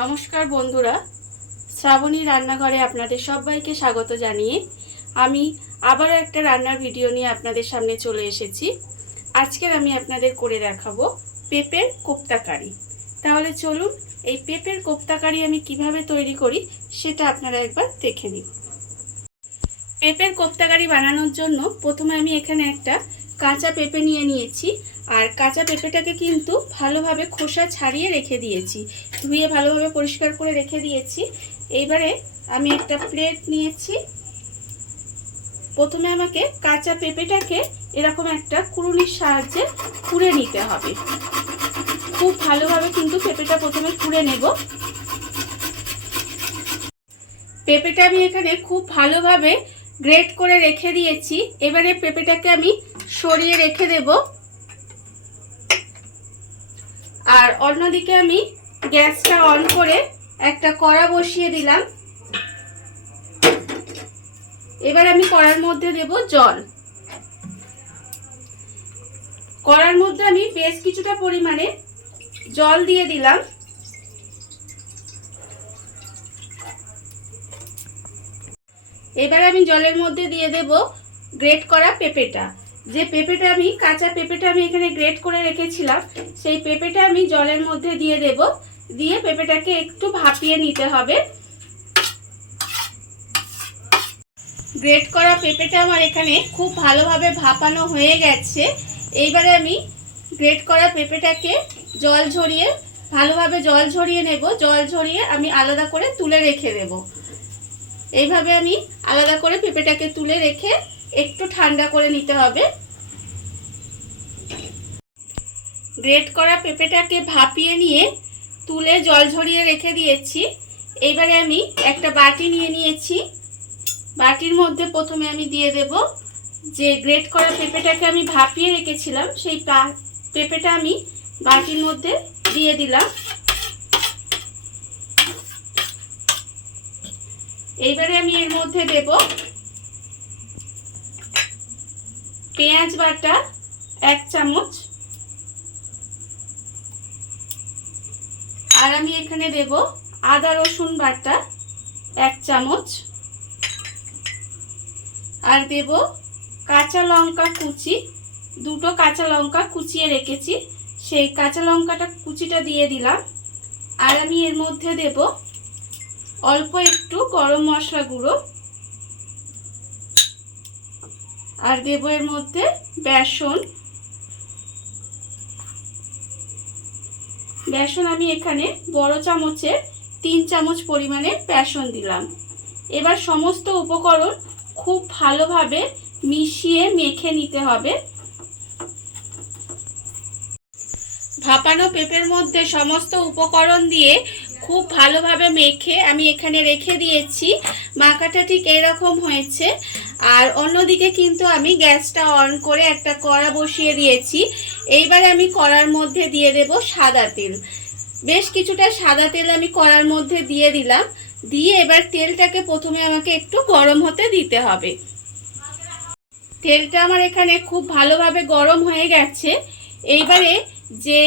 নমস্কার বন্ধুরা, শ্রাবণী রান্নাঘরে আপনাদের সবাইকে স্বাগত জানিয়ে আমি আবারও একটা রান্নার ভিডিও নিয়ে আপনাদের সামনে চলে এসেছি। আজকের আমি আপনাদের করে দেখাবো পেঁপের কোপ্তা কারি। তাহলে চলুন এই পেঁপের কোপ্তা কারি আমি কিভাবে তৈরি করি সেটা আপনারা একবার দেখে নিন। পেঁপের কোপ্তা কারি বানানোর জন্য প্রথমে আমি এখানে একটা কাঁচা পেঁপে নিয়ে নিয়েছি। আর কাঁচা পেঁপেটাকে কিন্তু ভালোভাবে খোসা ছাড়িয়ে রেখে দিয়েছি, ধুয়ে ভালোভাবে পরিষ্কার করে রেখে দিয়েছি। এইবারে আমি একটা প্লেট নিয়েছি। প্রথমে আমাকে কাঁচা পেঁপেটাকে এরকম একটা কুড়ুনির সাহায্যে কুড়ে নিতে হবে। খুব ভালোভাবে কিন্তু পেঁপেটা প্রথমে কুড়ে নেব। পেঁপেটা আমি এখানে খুব ভালোভাবে গ্রেট করে রেখে দিয়েছি। এবারে পেঁপেটাকে আমি সরিয়ে রেখে দেব। আর অন্যদিকে আমি গ্যাসটা অন করে একটা কড়া বসিয়ে দিলাম। এবার আমি কড়ার মধ্যে দেব জল। কড়ার মধ্যে আমি বেশ কিছুটা পরিমাণে জল দিয়ে দিলাম। এবার আমি জলের মধ্যে দিয়ে দেব গ্রেট করা পেঁপেটা। যে পেঁপেটা আমি কাঁচা পেঁপেটা আমি এখানে গ্রেট করে রেখেছিলাম, সেই পেঁপেটা আমি জলের মধ্যে দিয়ে দেব। দিয়ে পেঁপেটাকে একটু ভাপিয়ে নিতে হবে। গ্রেট করা পেঁপেটা আমার এখানে খুব ভালোভাবে ভাপানো হয়ে গেছে। এইবারে আমি গ্রেট করা পেঁপেটাকে জল ঝরিয়ে ভালোভাবে জল ঝরিয়ে নেব। জল ঝরিয়ে আমি আলাদা করে তুলে রেখে দেব। এইভাবে আমি আলাদা করে পেঁপেটাকে তুলে রেখে একটু ঠান্ডা করে নিতে হবে। গ্রেট করা পেঁপেটাকে ভাপিয়ে নিয়ে তুলে জল ঝরিয়ে রেখে দিয়েছি। এইবারে আমি একটা বাটি নিয়ে নিয়েছি। বাটির মধ্যে প্রথমে আমি দিয়ে দেব যে গ্রেট করা পেঁপেটাকে আমি ভাপিয়ে রেখেছিলাম, সেই পেঁপেটা আমি বাটির মধ্যে দিয়ে দিলাম। এইবারে আমি এর মধ্যে দেব পেঁয়াজ বাটা 1 চামচ। আর আমি এখানে দেব আদা রসুন বাটা 1 চামচ। আর দেব কাঁচা লঙ্কা কুচি, 2টো কাঁচা লঙ্কা কুচিয়ে রেখেছি, সেই কাঁচা লঙ্কাটা কুচিটা দিয়ে দিলাম। আর আমি এর মধ্যে দেব অল্প একটু গরম মশলা গুঁড়ো। আর দেব এর মধ্যে বেসন। বেসন আমি এখানে বড় চামচে 3 চামচ পরিমাণে বেসন দিলাম। এবার সমস্ত উপকরণ খুব ভালোভাবে মিশিয়ে মেখে নিতে হবে। ভাপানো পেঁপের মধ্যে সমস্ত উপকরণ দিয়ে খুব ভালোভাবে মেখে আমি এখানে রেখে দিয়েছি। মাখাটা ঠিক এরকম হয়েছে। আর অন্যদিকে কিন্তু আমি গ্যাসটা অন করে একটা কড়া বসিয়ে দিয়েছি। এইবারে আমি কড়ার মধ্যে দিয়ে দেব সাদা তেল। বেশ কিছুটা সাদা তেল আমি কড়ার মধ্যে দিয়ে দিলাম। দিয়ে এবার তেলটাকে প্রথমে আমাকে একটু গরম হতে দিতে হবে। তেলটা আমার এখানে খুব ভালোভাবে গরম হয়ে গেছে। এইবারে যে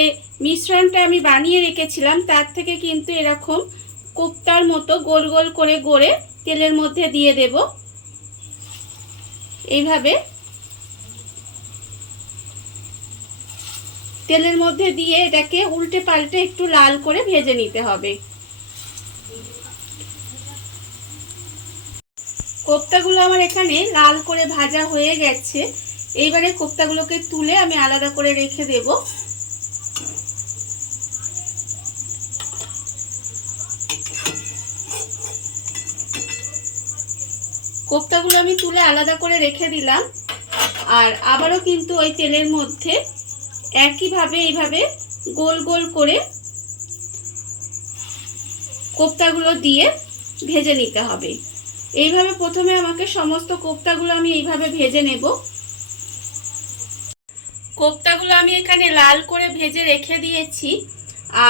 মিশ্রণটা আমি বানিয়ে রেখেছিলাম তার থেকে কিন্তু এরকম কোপ্তার মতো গোল গোল করে গড়ে তেলের মধ্যে দিয়ে দেব। এইভাবে তেলের মধ্যে দিয়ে এটাকে উল্টে পাল্টে একটু লাল করে ভেজে নিতে হবে। কোপ্তাগুলো আমার এখানে লাল করে ভাজা হয়ে গেছে। এইবারে কোপ্তাগুলোকে তুলে আমি আলাদা করে রেখে দেব। কোপ্তাগুলো আমি তুলে আলাদা করে রেখে দিলাম। আর আবারও কিন্তু ওই তেলের মধ্যে একইভাবে এইভাবে গোল গোল করে কোপ্তাগুলো দিয়ে ভেজে নিতে হবে। এইভাবে প্রথমে আমাকে সমস্ত কোপ্তাগুলো আমি এইভাবে ভেজে নেব। কোপ্তাগুলো আমি এখানে লাল করে ভেজে রেখে দিয়েছি।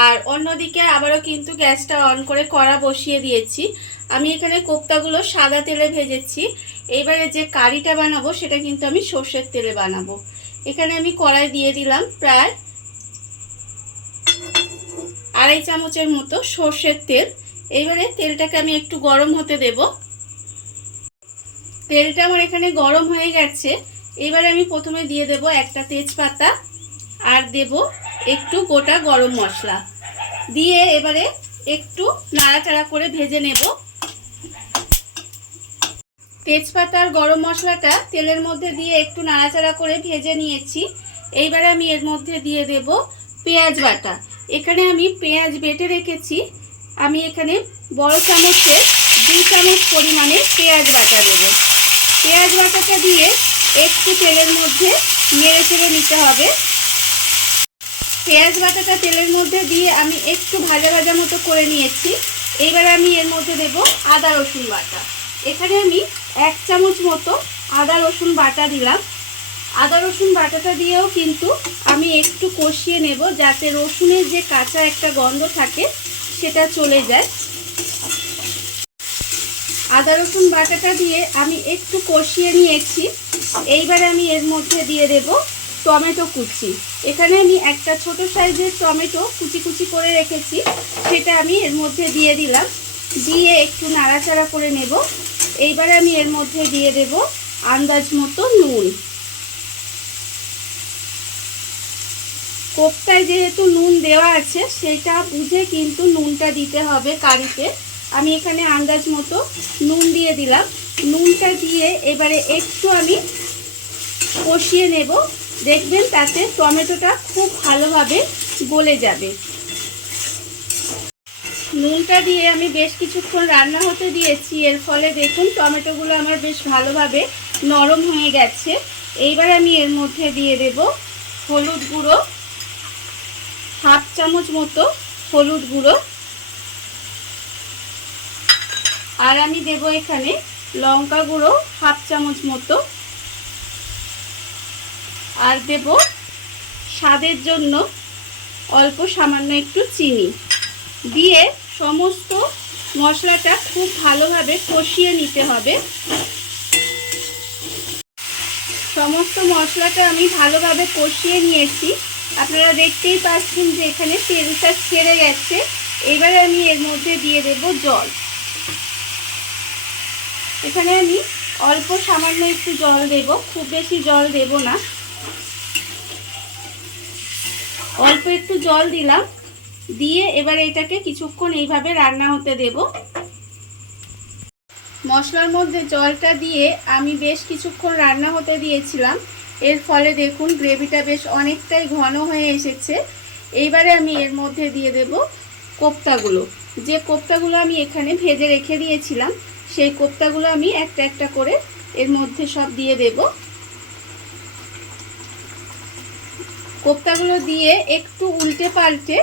আর অন্যদিকে আবারও কিন্তু গ্যাসটা অন করে কড়া বসিয়ে দিয়েছি। আমি এখানে কোপ্তাগুলো সাদা তেলে ভেজেছি। এইবারে যে কারিটা বানাবো সেটা কিন্তু আমি সর্ষের তেলে বানাবো। এখানে আমি কড়াই দিয়ে দিলাম প্রায় 2.5 চামচের মতো সর্ষের তেল। এইবারে তেলটাকে আমি একটু গরম হতে দেব। তেলটা আমার এখানে গরম হয়ে গেছে। এবারে আমি প্রথমে দিয়ে দেব একটা তেজপাতা আর দেব একটু গোটা গরম মশলা দিয়ে এবারে একটু নাড়াচাড়া করে ভেজে নেব। তেজপাতা আর গরম মশলাটা তেলের মধ্যে দিয়ে একটু নাড়াচাড়া করে ভেজে নিয়েছি। এইবারে আমি এর মধ্যে দিয়ে দেব পেঁয়াজ বাটা। এখানে আমি পেঁয়াজ বেটে রেখেছি। আমি এখানে বড় চামচে 2 চামচ পরিমাণে পেঁয়াজ বাটা দেব। পেঁয়াজ বাটাটা দিয়ে একটু তেলের মধ্যে নেড়ে চেড়ে নিতে হবে। পেঁয়াজ বাটাটা তেলের মধ্যে দিয়ে আমি একটু ভাজা ভাজা মতো করে নিয়েছি। এইবার আমি এর মধ্যে দেব আদা রসুন বাটা। এখানে আমি 1 চামচ মতো আদা রসুন বাটা দিলাম। আদা রসুন বাটাটা দিয়েও কিন্তু আমি একটু কষিয়ে নেব, যাতে রসুনের যে কাঁচা একটা গন্ধ থাকে সেটা চলে যায়। আদা রসুন বাটাটা দিয়ে আমি একটু কষিয়ে নিয়েছি। এইবারে আমি এর মধ্যে দিয়ে দেব টমেটো কুচি। এখানে আমি একটা ছোট সাইজের টমেটো কুচি কুচি করে রেখেছি, সেটা আমি এর মধ্যে দিয়ে দিলাম। দিয়ে একটু নাড়াচাড়া করে নেব। এইবারে আমি এর মধ্যে দিয়ে দেব আন্দাজ মতো নুন। কোপ্তায় যেহেতু নুন দেওয়া আছে সেটা বুঝে কিন্তু নুনটা দিতে হবে কারিতে। আমি এখানে আন্দাজ মতো নুন দিয়ে দিলাম। নুনটা দিয়ে এবারে একটু আমি কষিয়ে নেব। দেখবেন তাতে টমেটোটা খুব ভালোভাবে গলে যাবে। নুনটা দিয়ে আমি বেশ কিছুক্ষণ রান্না হতে দিয়েছি। এর ফলে দেখুন টমেটোগুলো আমার বেশ ভালোভাবে নরম হয়ে গেছে। এইবার আমি এর মধ্যে দিয়ে দেব হলুদ গুঁড়ো, 1/2 চামচ মতো হলুদ গুঁড়ো। আর আমি দেব এখানে লঙ্কা গুঁড়ো 1/2 চামচ মতো। আর দেব স্বাদের জন্য অল্প সামান্য একটু চিনি দিয়ে সমস্ত মশলাটা খুব ভালোভাবে কষিয়ে নিতে হবে। সমস্ত মশলাটা আমি ভালোভাবে কষিয়ে নিয়েছি। আপনারা দেখতেই পাচ্ছেন যে এখানে তেলটা ছেড়ে গেছে। এবারে আমি এর মধ্যে দিয়ে দেব জল। এখানে আমি অল্প সামান্য একটু জল দেব, খুব বেশি জল দেব না। অল্প একটু জল দিলাম, দিয়ে এবারে এটাকে কিছুক্ষণ এইভাবে রান্না হতে দেব। মশলার মধ্যে জলটা দিয়ে আমি বেশ কিছুক্ষণ রান্না হতে দিয়েছিলাম। এর ফলে দেখুন গ্রেভিটা বেশ অনেকটাই ঘন হয়ে এসেছে। এইবারে আমি এর মধ্যে দিয়ে দেব কোপ্তাগুলো। যে কোপ্তাগুলো আমি এখানে ভেজে রেখে দিয়েছিলাম সেই কোপ্তাগুলো আমি একটা একটা করে এর মধ্যে সব দিয়ে দেব। কোপ্তাগুলো দিয়ে একটু উল্টে পাল্টে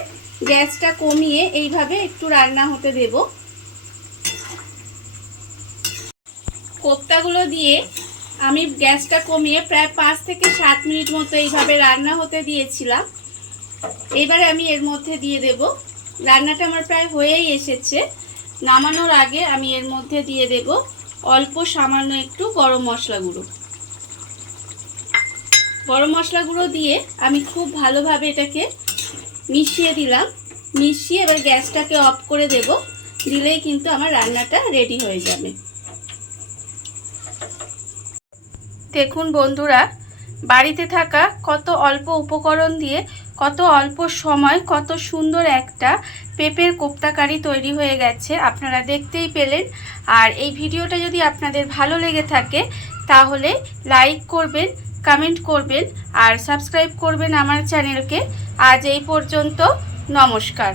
গ্যাসটা কমিয়ে এইভাবে একটু রান্না হতে দেব। কোপ্তাগুলো দিয়ে আমি গ্যাসটা কমিয়ে প্রায় 5 থেকে 7 মিনিট মতো এইভাবে রান্না হতে দিয়েছিলাম। এবারে আমি এর মধ্যে দিয়ে দেব, রান্নাটা আমার প্রায় হয়েই এসেছে। নামানোর আগে আমি এর মধ্যে দিয়ে দেব অল্প সামান্য একটু গরম মশলা গুঁড়ো। গরম মশলা গুঁড়ো দিয়ে আমি খুব ভালোভাবে এটাকে মিশিয়ে দিলাম। মিশিয়ে এবার গ্যাসটাকে অফ করে দেব। দিলেই কিন্তু আমার রান্নাটা রেডি হয়ে যাবে। দেখুন বন্ধুরা, বাড়িতে থাকা কত অল্প উপকরণ দিয়ে কত অল্প সময় কত সুন্দর একটা পেঁপের কোপ্তা কারি তৈরি হয়ে গেছে, আপনারা দেখতেই পেলেন। আর এই ভিডিওটা যদি আপনাদের ভালো লেগে থাকে তাহলে লাইক করবেন, কমেন্ট করবেন আর সাবস্ক্রাইব করবেন আমার চ্যানেলকে। আজ এই পর্যন্ত, নমস্কার।